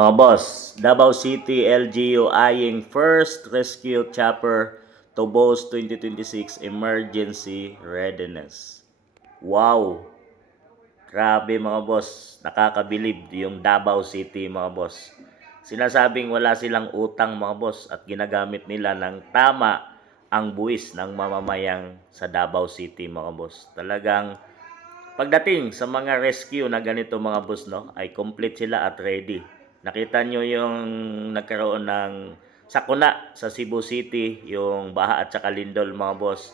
Mga boss, Davao City LGU eyeing first rescue chopper to boast 2026 emergency readiness. Wow! Grabe mga boss, nakakabilib yung Davao City mga boss. Sinasabing wala silang utang mga boss at ginagamit nila ng tama ang buwis ng mamamayang sa Davao City mga boss. Talagang pagdating sa mga rescue na ganito mga boss, no, ay complete sila at ready. Nakita nyo yung nagkaroon ng sakuna sa Cebu City, yung baha at saka lindol mga boss.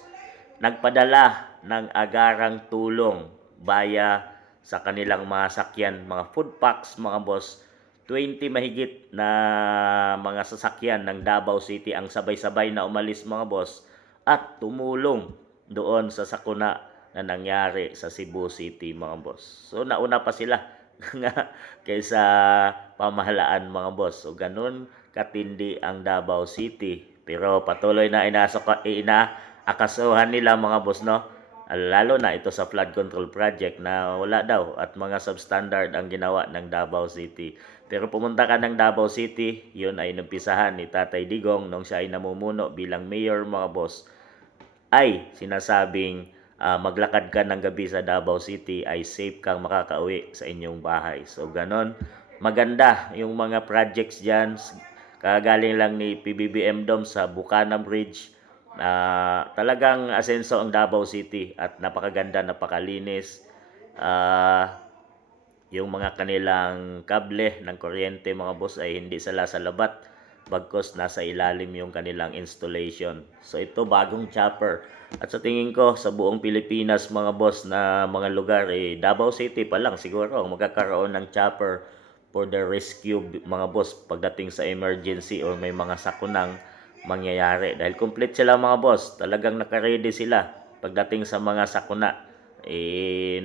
Nagpadala ng agarang tulong baya sa kanilang mga sakyan, mga food packs mga boss. 20 mahigit na mga sasakyan ng Davao City ang sabay-sabay na umalis mga boss at tumulong doon sa sakuna na nangyari sa Cebu City mga boss. So nauna pa sila nga kaysa pamahalaan mga boss. So ganun katindi ang Davao City. Pero patuloy na inaakasuhan nila mga boss, no? Lalo na ito sa flood control project na wala daw at mga substandard ang ginawa ng Davao City. Pero pumunta ka ng Davao City, yun ay numpisahan ni Tatay Digong nung siya ay namumuno bilang mayor mga boss, ay sinasabing maglakad ka ng gabi sa Davao City ay safe kang makakauwi sa inyong bahay. So ganon, maganda yung mga projects dyan. Kagaling lang ni PBBM Dome sa Bukana Bridge. Talagang asenso ang Davao City at napakaganda, napakalinis. Yung mga kanilang kable ng kuryente mga boss ay hindi sala sa labat, bagkos nasa ilalim yung kanilang installation. So ito bagong chopper. At sa tingin ko sa buong Pilipinas mga boss na mga lugar, Davao City pa lang siguro magkakaroon ng chopper for the rescue mga boss pagdating sa emergency or may mga sakunang mangyayari. Dahil complete sila mga boss, talagang nakaready sila pagdating sa mga sakuna.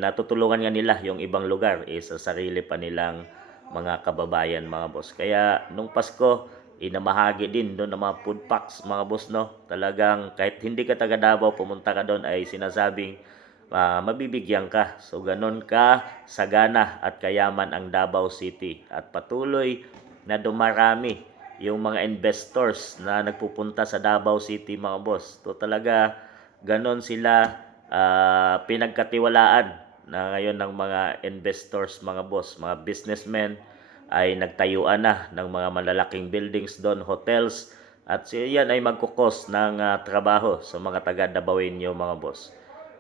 Natutulungan nga nila yung ibang lugar sa sarili pa nilang mga kababayan mga boss. Kaya nung Pasko, namahagi din doon ng mga food packs mga boss, no. Talagang kahit hindi ka taga Davao, pumunta ka doon ay sinasabing mabibigyan ka. So ganon ka sagana at kayaman ang Davao City at patuloy na dumarami yung mga investors na nagpupunta sa Davao City mga boss. To talaga ganon sila pinagkatiwalaan na ngayon ng mga investors mga boss, mga businessmen ay nagtayuan na ng mga malalaking buildings doon, hotels, at yan ay magkukos ng trabaho sa mga taga Dabawenyo mga boss.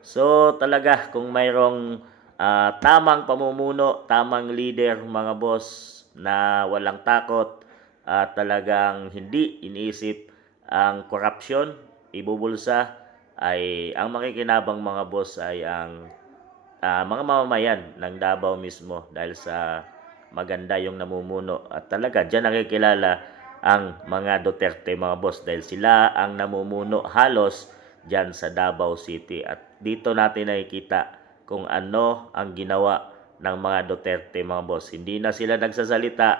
So talaga kung mayroong tamang pamumuno, tamang leader mga boss na walang takot at talagang hindi iniisip ang corruption, ibubulsa, ay ang makikinabang mga boss ay ang mga mamamayan ng Davao mismo dahil sa maganda yung namumuno at talaga diyan nakikilala ang mga Duterte mga boss dahil sila ang namumuno halos diyan sa Davao City at dito natin nakikita kung ano ang ginawa ng mga Duterte mga boss. Hindi na sila nagsasalita,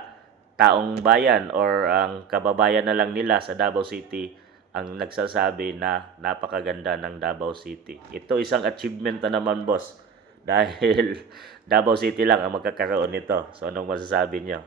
taong bayan or ang kababayan na lang nila sa Davao City ang nagsasabi na napakaganda ng Davao City. Ito isang achievement na naman boss dahil Davao City lang ang magkakaroon nito. So anong masasabi nyo?